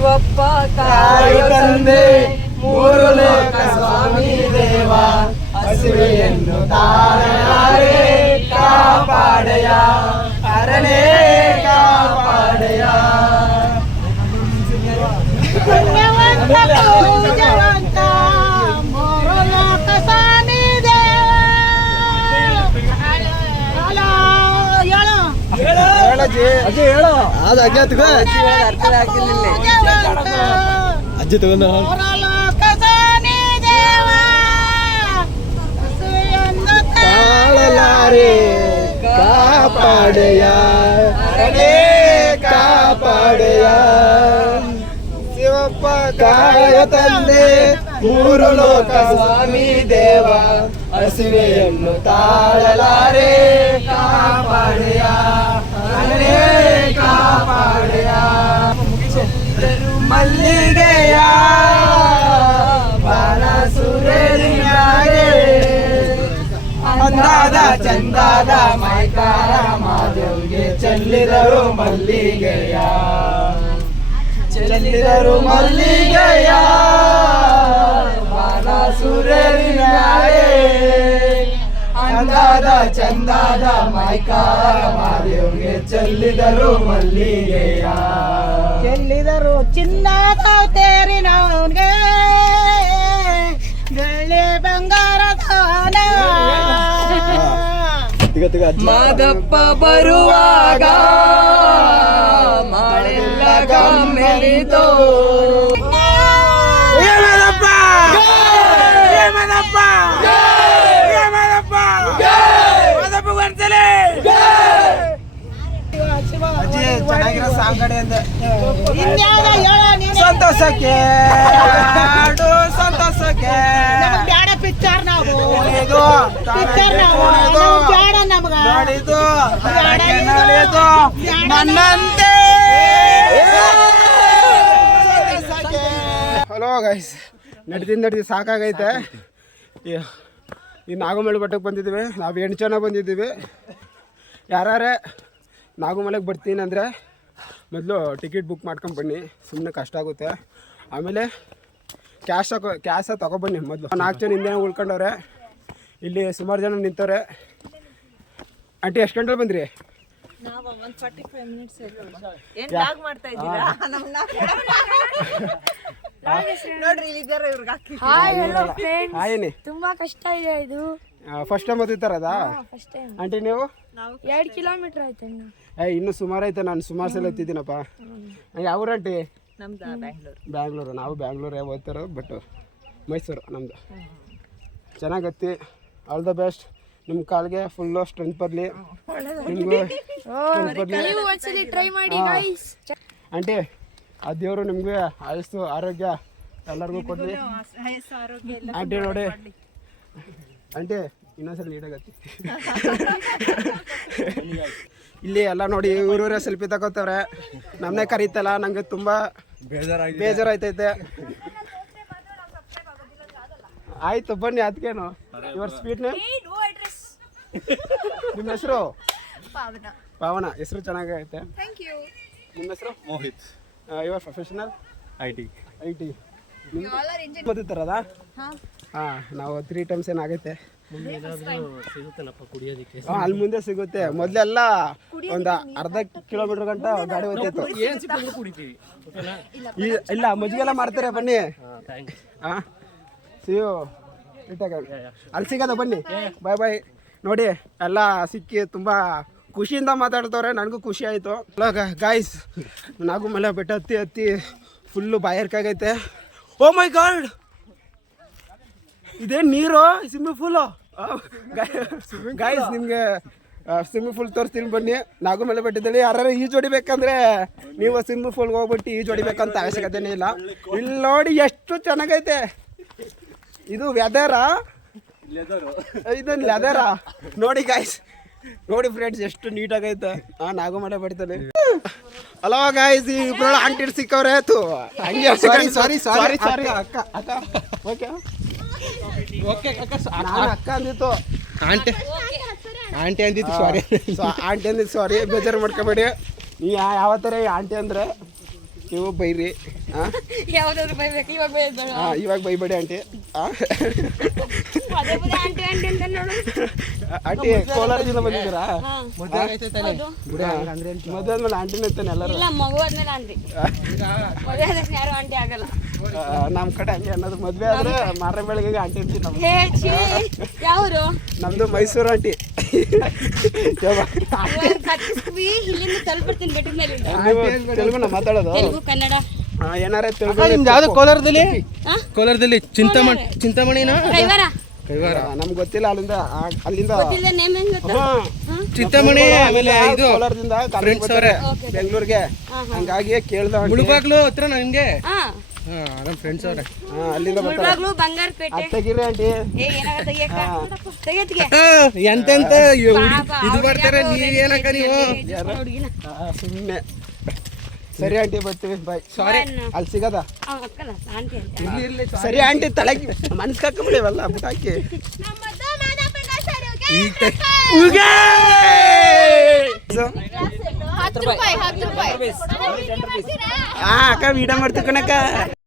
ಶಿವಪ್ಪ ಕಾಯು ತಂದೆ ಮೂರು ಲೋಕ ಸ್ವಾಮಿ ದೇವ ಹಸಿವೆಯನ್ನು ತಾಳಲಾರೆ ಕಾಪಾಡೆಯ ಅರನೇ ಕಾಪಾಡೆಯ ಅಜ್ಜಿ ತಗೊಂಡ ತಾಳಲಾರೆ ಕಾಪಾಡೆಯ ಅರನೇ ಕಾಪಾಡೆಯ ಶಿವಪ್ಪ ಕಾಯ ತಂದೆ ಮೂರು ಲೋಕ ಸ್ವಾಮಿ ದೇವ ಹಸಿವೆಯನ್ನು ತಾಳಲಾರೆ ಕಾಪಾಡೆಯ ಅರನೇ ಕಾಪಾಡೆಯ ಮಲ್ಲಿಗೆಯ ಬಾಲ ಸುರೇರಿಯಾಗೆ ಅಂದಾದ ಚಂದಾದ ಮೈಕಾರ ಮಾದೇವ್ಗೆ ಚೆಲ್ಲಿದರು ಮಲ್ಲಿಗೆಯ ಚೆಲ್ಲಿದರು ಮಲ್ಲಿಗೆಯ ಬಾಲ ಸುರೇರಿಯಾಗೆ ಅಂದಾದ ಚಂದಾದ ಮೈಕಾರ ಮಾದೇವ್ಗೆ ಚೆಲ್ಲಿದರು ಮಲ್ಲಿಗೆಯ ಚೆಲ್ಲಿದರು ಚಿನ್ನದ ತೇರಿನವನ್ಗೆ ಬೆಳ್ಳಿ ಬಂಗಾರದ ಮಾದಪ್ಪ ಬರುವಾಗ ಮಾಳೆಲ್ಲ ಗಮ್ಮೆಲಿತೋ ಚೆನ್ನಾಗಿರೋ ಸಾಂಗಡೆ ಅಂದೆ ಸಂತೋಷಕ್ಕೆ ಸಂತೋಷಕ್ಕೆ ಬ್ಯಾಡ ಪಿಕ್ಚರ್ ನಾವು ನನ್ನಂತೆ. ಹಲೋ ಗೈಸ್, ನಡೆದು ಸಾಕಾಗೈತೆ. ಈ ನಾಗಮಲೆ ಬೆಟ್ಟಕ್ಕೆ ಬಂದಿದ್ದೀವಿ. ನಾವು 8 ಜನ ಬಂದಿದ್ದೀವಿ. ಯಾರೇ ನಾಗಮಲೆಗೆ ಬರ್ತೀನಿ ಅಂದರೆ ಮೊದಲು ಟಿಕೆಟ್ ಬುಕ್ ಮಾಡ್ಕೊಂಡು ಬನ್ನಿ, ಸುಮ್ಮನೆ ಕಷ್ಟ ಆಗುತ್ತೆ. ಆಮೇಲೆ ಕ್ಯಾಶ ತಗೊಬನ್ನಿ. ಮೊದಲು 4 ಜನ ಹಿಂದೆ ಉಳ್ಕೊಂಡವ್ರೆ. ಇಲ್ಲಿ ಸುಮಾರು ಜನ ನಿಂತವ್ರೆ. ಆಂಟಿ ಎಷ್ಟು ಗಂಟೆಲಿ ಬಂದ್ರಿ? ತುಂಬಾ ಕಷ್ಟ ಇದೆ ಇದು. ಫಸ್ಟ್ ಟೈಮ್ ಓದಿತ್ತಾರದ ಆಂಟಿ ನೀವು? 2 ಕಿಲೋಮೀಟರ್ ಆಯ್ತು. ಇನ್ನೂ ಸುಮಾರು ಐತೆ. ನಾನು ಸುಮಾರು ಸಲ ಎತ್ತಿದ್ದೀನಪ್ಪ. ಯಾವ ಆಂಟಿ? ಬ್ಯಾಂಗ್ಳೂರು. ನಾವು ಬ್ಯಾಂಗ್ಳೂರೇ ಓದ್ತಾರೋ, ಬಟ್ ಮೈಸೂರು ನಮ್ಮದು. ಚೆನ್ನಾಗತ್ತಿ. All the best. ನಿಮ್ಮ ಕಾಲ್ಗೆ ಫುಲ್ಲು ಸ್ಟ್ರೆಂತ್ ಬರಲಿ. ನಿಮಗೂ ಟ್ರೈ ಮಾಡಿ ಗೈಸ್. ಆಂಟಿ, ಆ ದೇವರು ನಿಮಗೆ ಆಯಸ್ಸು ಆರೋಗ್ಯ ಎಲ್ಲರಿಗೂ ಕೊಡಲಿ. ಆಂಟಿ ನೋಡಿ ಆಂಟಿ, ಇನ್ನೊಂದ್ಸಲ ನೀಟಾಗತ್ತಿ. ಇಲ್ಲಿ ಎಲ್ಲ ನೋಡಿ ಊರೂರೇ ಸೆಲ್ಫಿ ತಗೋತವ್ರೆ. ನಮ್ಮನ್ನೇ ಕರೀತಲ್ಲ, ನಂಗೆ ತುಂಬ ಬೇಜಾರಾಯ್ತೈತೆ. ಆಯ್ತು ಬನ್ನಿ, ಅದಕ್ಕೇನು. Your sweet name? ನಿಮ್ಮ ಹೆಸರು? ಪಾವನ. ಹೆಸರು ಚೆನ್ನಾಗೈತೆ. ನಿಮ್ಮ ಹೆಸರು? ಮೋಹಿತ್. Your professional? IT. ಓದಿತ್ತಾರದ? ಹಾಂ, ನಾವು 3 ಟೈಮ್ಸ್ ಏನಾಗೈತೆ. ಅಲ್ಲಿ ಮುಂದೆ ಸಿಗುತ್ತೆ. ಮೊದಲೆಲ್ಲ ಒಂದು ಅರ್ಧ ಕಿಲೋಮೀಟರ್ ಗಂಟ ಗಾಡಿ ಹೋಗ್ತಿತ್ತು. ಇಲ್ಲ, ಮಜ್ಜಿಗೆಲ್ಲ ಮಾಡ್ತಾರೆ. ಬನ್ನಿ. ಹಾಂ, ಸಿಯು ಅಲ್ಲಿ ಸಿಗೋದ. ಬನ್ನಿ, ಬಾಯ್ ಬಾಯ್. ನೋಡಿ ಎಲ್ಲ ಸಿಕ್ಕಿ ತುಂಬ ಖುಷಿಯಿಂದ ಮಾತಾಡ್ತವ್ರೆ. ನನಗೂ ಖುಷಿ ಆಯಿತು. ಗಾಯ್ಸ್, ನಾಗಮಲೆ ಬೆಟ್ಟ ಹತ್ತಿ ಫುಲ್ಲು ಬಾಯರ್ಕಾಗೈತೆ. ಓ ಮೈ ಗಾಡ್, ಇದೇನು ನೀರು? Swimming pool. ಗಾಯ್ಸ್, ನಿಮಗೆ ಸ್ವಿಮ್ಮಿಂಗ್ ಫೂಲ್ ತೋರಿಸ್ತೀನಿ ಬನ್ನಿ. ನಾಗಮಲೆ ಬೆಟ್ಟದಲ್ಲಿ ಯಾರು ಈಜು ಹೊಡಿಬೇಕಂದ್ರೆ ನೀವು ಸ್ವಿಮ್ಮಿಂಗ್ ಫೂಲ್ಗೆ ಹೋಗ್ಬಿಟ್ಟು ಈಜು ಹೊಡಿಬೇಕಂತ ಅವಶ್ಯಕತೆನೇ ಇಲ್ಲ. ಇಲ್ಲಿ ನೋಡಿ ಎಷ್ಟು ಚೆನ್ನಾಗೈತೆ. ಇದು ವೆದರಾ? ಇದನ್ನು ಲೆದರಾ? ನೋಡಿ ಗಾಯ್ಸ್, ನೋಡಿ ಫ್ರೆಂಡ್ಸ್, ಎಷ್ಟು ನೀಟಾಗೈತೆ ನಾಗಮಲೆ ಬೆಟ್ಟದಲ್ಲಿ. ಹಲೋ ಗಾಯ್ಸ್, ಈ ಇಬ್ಬರು ಆಂಟಿ ಸಿಕ್ಕವ್ರೆ. ಹಂಗೆ ಸಾರಿ ಅಕ್ಕ ಓಕೆ ನಾನು ಅಕ್ಕ ಅಂದಿತ್ತು. ಆಂಟಿ ಅಂದಿತ್ತು. Sorry aunty ಅಂದಿತ್ತು. ಸಾರಿ, ಬೇಜಾರು ಮಾಡ್ಕೋಬೇಡಿ. ನೀ ಯಾವ ಥರ ಆಂಟಿ ಅಂದರೆ ನೀವು ಬೈರಿ ಯಾವ್ದಾದ್ರು ಬೈಬೇಕು ಇವಾಗ ಬೈಬೇಡ ಇವಾಗ ಬೈಬೇಡಿ ಆಂಟಿ ಪದೇ ಪದೇ ಆಂಟಿ ಆಂಟಿ ಅಂತ ನೋಡು ಆಂಟಿ ಕೋಲಾರದಿಂದ ಬಂದಿದ್ದೀರಾ ಹೌದು. ಮದುವೆ ಆದ್ಮೇಲೆ ಆಂಟಿನ ಅಂತಾನೆ ಎಲ್ಲರೂ ಇಲ್ಲ ಮಗು ಆದ್ಮೇಲೆ ಆಂಟಿ ಮದುವೆ ಆದ ತಕ್ಷಣ ಯಾರು ಆಂಟಿ ಆಗಲ್ಲ ನಮ್ಮ ಕಡೆ ಹಂಗೆ ಅನ್ನೋದು ಮದುವೆ ಆದ್ರೆ ಮಾರನೇ ಬೆಳಗ್ಗೆ ಆಂಟಿ ಅಂತೀವಿ ನಮ್ದು ಹೇ ಛೀ ಯಾವ್ರು ನಮ್ದು ಮೈಸೂರು ಆಂಟಿ ಇವಾಗ ಕತ್ತಿಸ್ವಿ ಇಲ್ಲಿಂದ ತಲುಪಿರ್ತೀನಿ ಬೆಟ್ಟದ ಮೇಲೆ ನೀವು ತೆಲುಗುನ ಮಾತಾಡೋದು ತೆಲುಗು ಕನ್ನಡ ಏನಾರ ನಿಮ್ದು ತೆಲುಗು ಯಾವ್ದು ಕೋಲಾರದಲ್ಲಿ ಹಾ? ಕೋಲಾರದಲ್ಲಿ ಚಿಂತಾಮಣಿನ ಕೈವಾರ ನಮ್ಗೆ ಗೊತ್ತಿಲ್ಲ ಅಲ್ಲಿಂದ ಅಲ್ಲಿಂದ ಗೊತ್ತಿಲ್ಲ ನೇಮ್ ಹೆಂಗ್ ಗೊತ್ತಾ ಚಿಂತಾಮಣಿ ಆಮೇಲೆ ಇದು ಕೋಲಾರದಿಂದ ಬೆಂಗಳೂರಿಗೆ ಹಂಗಾಗಿ ಕೇಳ್ದ ಮುಳುಬಾಗ್ಲು ಹತ್ರ ನಂಗೆ ಹಾ ನಮ್ಮ ಫ್ರೆಂಡ್ಸ್ ಅವ್ರೆ ಅಲ್ಲಿಂದ ಬರ್ತಾರೆ ಮುಳ್ಬಾಗ್ಲು ಬಂಗಾರಪೇಟೆ ತೆಗೀರಿ ಆಂಟಿ ಏ ಏನಾಗ ತೆಗಿಯಕ್ಕ ತೆಗಿಯತ್ಗೆ ಎಂತೆಂತ ಪಾಪ, ಇದು ಮಾಡ್ತಾರೆ ನೀವೇನಕ್ಕ ನೀವು ಹುಡುಗಿನ ಸುಮ್ಮನೆ ಸರಿ ಆಂಟಿ ಬರ್ತೀವಿ ಬಾಯ್ ಸಾರಿ ಅಲ್ಲಿ ಸಿಗದ ಅಕ್ಕಲ್ಲ ಆಂಟಿ ಅಂತ ಸರಿ ಆಂಟಿ ತಲೆಗೆ ಮನ್ಸ್ ಹಾಕೊಂಬಿಡಿವಲ್ಲ ಬುಟಾಕಿ ₹10 ಅಕ್ಕ ವೀಡಿಯೋ ಮಾಡ್ತೀವಿ ಕಣಕ್ಕ